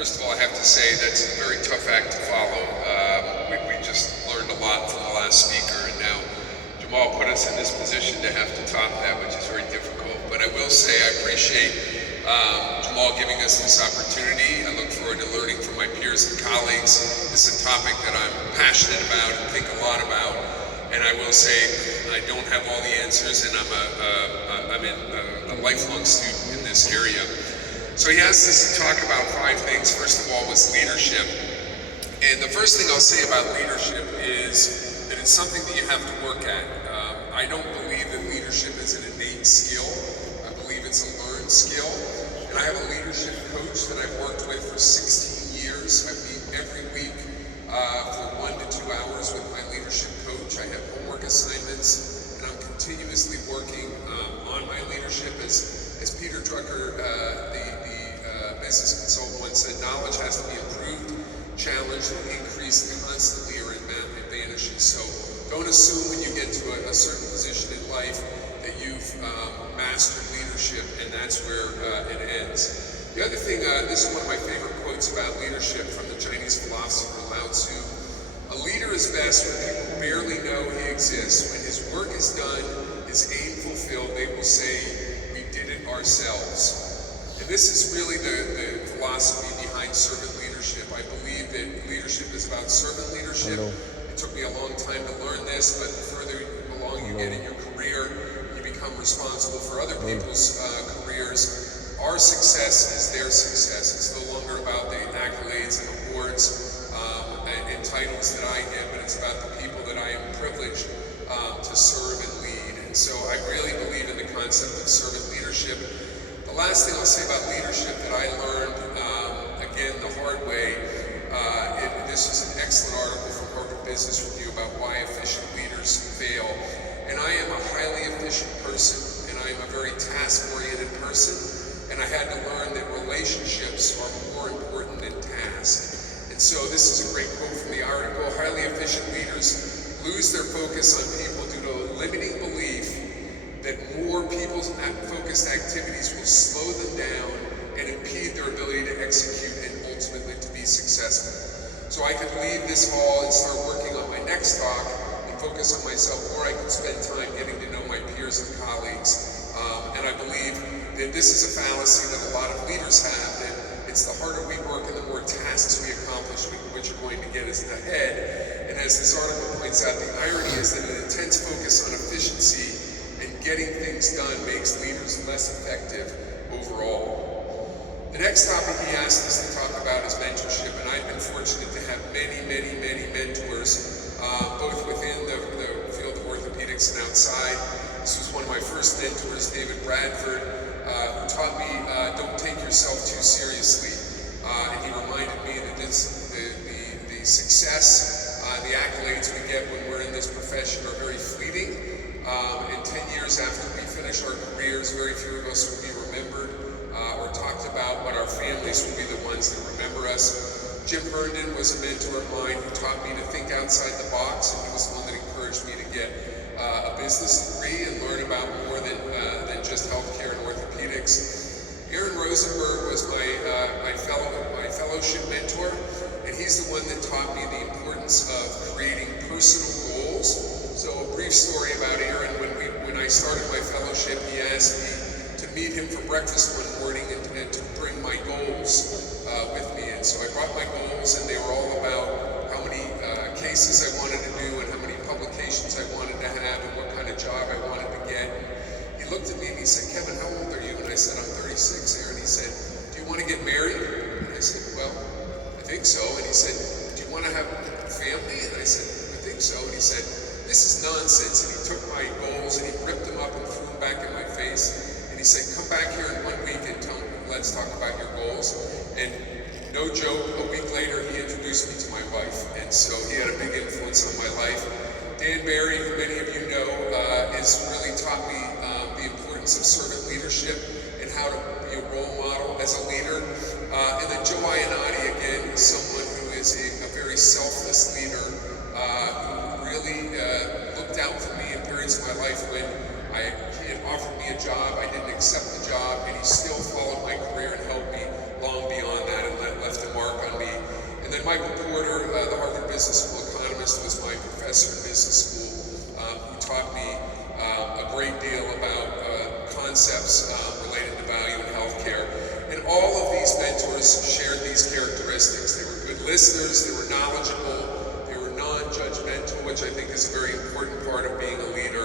First of all, I have to say that's a very tough act to follow. We just learned a lot from the last speaker, and now Jamal put us in this position to have to top that, which is very difficult. But I will say I appreciate Jamal giving us this opportunity. I look forward to learning from my peers and colleagues. This is a topic that I'm passionate about and think a lot about. And I will say I don't have all the answers, and I'm a lifelong student in this area. So he asked us to talk about 5 things. First of all was leadership. And the first thing I'll say about leadership is that it's something that you have to work at. I don't believe that leadership is an innate skill. I believe it's a learned skill. And I have a leadership coach that I've worked with for 16 years. I meet every week for 1 to 2 hours with my leadership coach. I have homework assignments, and I'm continuously working on my leadership. As Peter Drucker, the business consultant, once said, knowledge has to be improved, challenged, and increased constantly, or it vanishes. So don't assume when you get to a certain position in life that you've mastered leadership, and that's where it ends. The other thing, this is one of my favorite quotes about leadership from the Chinese philosopher Lao Tzu. A leader is best when people barely know he exists. When his work is done, his aim fulfilled, they will say, "We did it ourselves." And this is really the philosophy behind servant leadership. I believe that leadership is about servant leadership. It took me a long time to learn this, but the further along you get in your career, you become responsible for other people's careers. Our success is their success. It's no longer about the accolades and awards and titles that I get, but it's about the people that I am privileged to serve and lead. And so I really believe in the concept of servant leadership. The last thing I'll say about leadership that I learned, again, the hard way, this was an excellent article from Harvard Business Review about why efficient leaders fail. And I am a highly efficient person, and I am a very task-oriented person, and I had to learn that relationships are more important than tasks. And so this is a great quote from the article. Highly efficient leaders lose their focus on people due to a limiting belief that more people-focused activities will slow them down and impede their ability to execute and ultimately to be successful. So I could leave this hall and start working on my next talk and focus on myself, or I could spend time getting to know my peers and colleagues. And I believe that this is a fallacy that a lot of leaders have, that it's the harder we work and the more tasks we accomplish, which are going to get us ahead. And as this article points out, the irony is that an intense focus on efficiency and getting things done makes leaders less effective overall. The next topic he asked us to talk about is mentorship, and I've been fortunate to have many mentors, both within the field of orthopedics and outside. This was one of my first mentors, David Bradford, who taught me don't take yourself too seriously. And he reminded me that the success, the accolades we get when we're in this profession are very fleeting. And 10 years after we finish our careers, very few of us will be remembered or talked about, but our families will be the ones that remember us. Jim Herndon was a mentor of mine who taught me to think outside the box, and he was the one that encouraged me to get a business degree and learn about more than just healthcare and orthopedics. Aaron Rosenberg was my fellowship mentor, and he's the one that taught me the importance of creating personal goals. So a brief story about Aaron. When I started my fellowship, he asked me to meet him for breakfast one morning and to bring my goals with me. And so I brought my goals, and they were all about how many cases I wanted to do and how many publications I wanted to have and what kind of job I wanted to get. And he looked at me and he said, "Kevin, how old are you?" And I said, "I'm 36, Aaron." He said, "Do you want to get married?" And I said, "Well, I think so." And he said, "Do you want to have a family?" And I said, "I think so." And he said, "This is nonsense." And he took my goals and he ripped them up and threw them back in my face. And he said, "Come back here in 1 week and let's talk about your goals." And no joke, a week later he introduced me to my wife. And so he had a big influence on my life. Dan Barry, who many of you know, has really taught me the importance of servant leadership and how to be a role model as a leader. And then Joe Ioacon, again, is someone who is a very selfless leader who really looked out for me in periods of my life when he had offered me a job, I didn't accept the job, and he still followed my career and helped me long beyond that and left a mark business school economist, was my professor in business school, who taught me a great deal about concepts related to value in healthcare. And all of these mentors shared these characteristics. They were good listeners, they were knowledgeable, they were non-judgmental, which I think is a very important part of being a leader,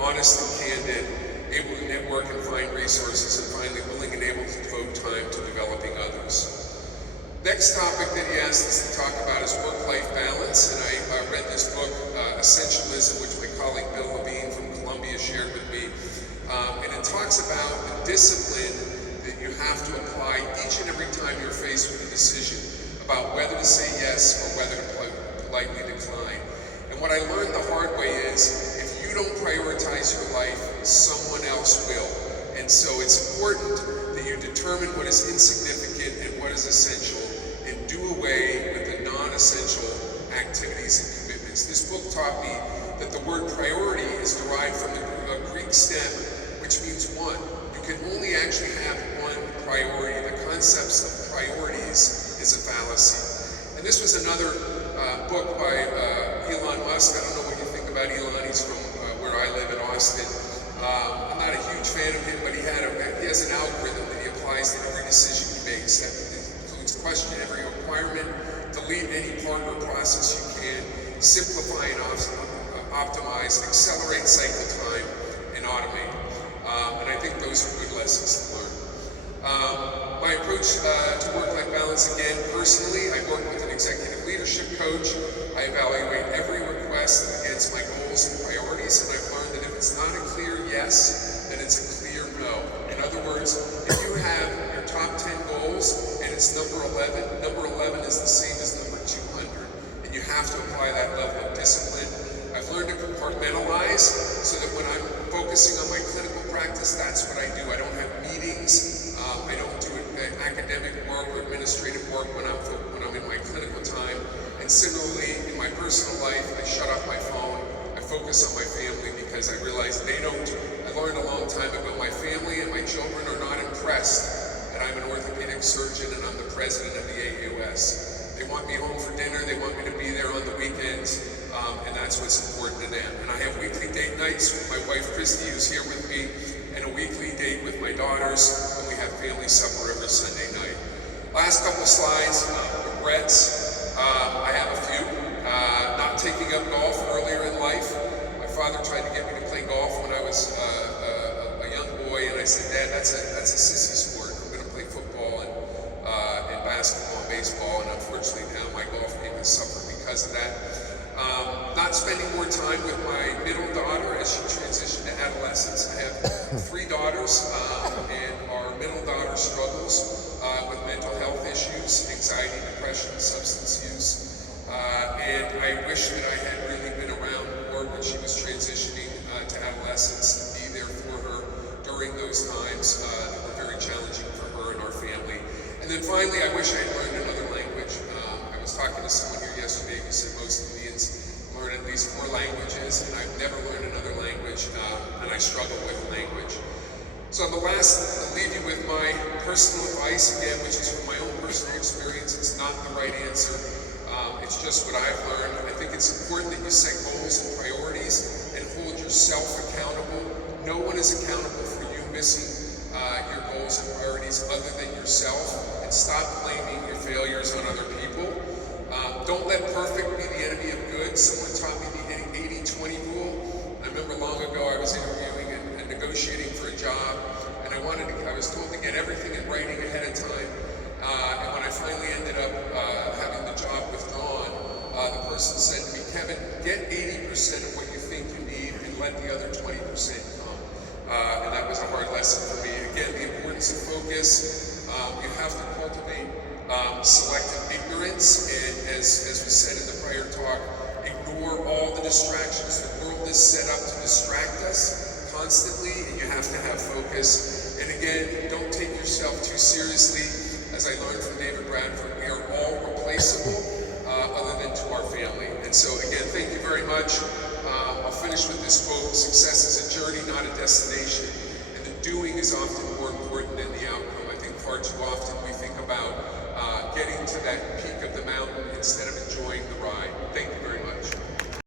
honest and candid, able to network and find resources, and finally willing and able to devote time to developing others. Next topic that he asked us to talk about is work-life balance, and I read this book, Essentialism, which my colleague Bill Levine from Columbia shared with me, and it talks about the discipline that you have to apply each and every time you're faced with a decision about whether to say yes or whether to politely decline. And what I learned the hard way is, if you don't prioritize your life, someone else will. And so it's important that you determine what is insignificant and what is essential, and do away with the non-essential activities and commitments. This book taught me that the word priority is derived from the Greek stem, which means one. You can only actually have one priority. The concepts of priorities is a fallacy. And this was another book by Elon Musk. I don't know what you think about Elon. He's from where I live in Austin. I'm not a huge fan of him, but he has an algorithm that he applies to every decision he makes. That includes question every requirement, delete any part or process you can, simplify and optimize, accelerate cycle time, and automate. And I think those are good lessons to learn. My approach to work-life balance, again, personally, I work with an executive leadership coach. I evaluate every request against my goals and priorities, and I've learned that if it's not a clear yes, then it's a clear no. In other words, if you have your top 10 goals and it's number 11, number 11 is the same as number 200, and you have to apply that level of discipline. I've learned to compartmentalize so that when I'm focusing on my clinical practice, that's what I do. I don't have meetings. I don't do academic work or administrative work when I'm in my clinical time. And similarly, in my personal life, I shut off my phone. I focus on my family because I realize they don't. I learned a long time ago, my family and my children are not impressed that I'm an orthopedic surgeon and I'm the president of the AUS. They want me home for dinner. They want me to be there on the weekends. And that's what's important to them. And I have weekly date nights with my wife, Christy, who's here with me, and a weekly date with my daughters, and we have family supper every Sunday night. Last couple of slides, regrets. I have a few. Not taking up golf earlier in life. My father tried to get me to play golf when I was a young boy, and I said, Dad, that's a sissy sport. I'm going to play football and basketball and baseball, and unfortunately now my golf game has suffered because of that. Not spending more time with my middle daughter as she transitioned to adolescence. I have 3 daughters, and our middle daughter struggles with mental health issues, anxiety, depression, substance use. And I wish that I had really been around more when she was transitioning to adolescence, to be there for her during those times that were very challenging for her and our family. And then finally, I wish I had learned another language. I was talking to someone here yesterday who said most Indians learn at least 4 languages, and I've never learned another language, and I struggle with language. So the last, I'll leave you with my personal advice, again, which is from my own personal experience. It's not the right answer. It's just what I've learned. I think it's important that you set goals and priorities and hold yourself accountable. No one is accountable for you missing your goals and priorities other than yourself, and stop blaming your failures on other people. Don't let perfect be the enemy of good. Someone taught me the 80-20 rule. I remember long ago I was interviewing and negotiating for a job, and I was told to get everything in writing ahead of time. And when I finally ended up having the job withdrawn, the person said to me, Kevin, get 80% of what you think you need and let the other 20% come. And that was a hard lesson for me. Again, the importance of focus. You have to cultivate selective ignorance, and as we said in the prior talk, ignore all the distractions. The world is set up to distract us constantly, and you have to have focus. And again, don't take yourself too seriously. As I learned from David Bradford, we are all replaceable other than to our family. And so again, thank you very much. I'll finish with this quote: success is a journey, not a destination. And the doing is often more important than the outcome. I think far too often we think about getting to that peak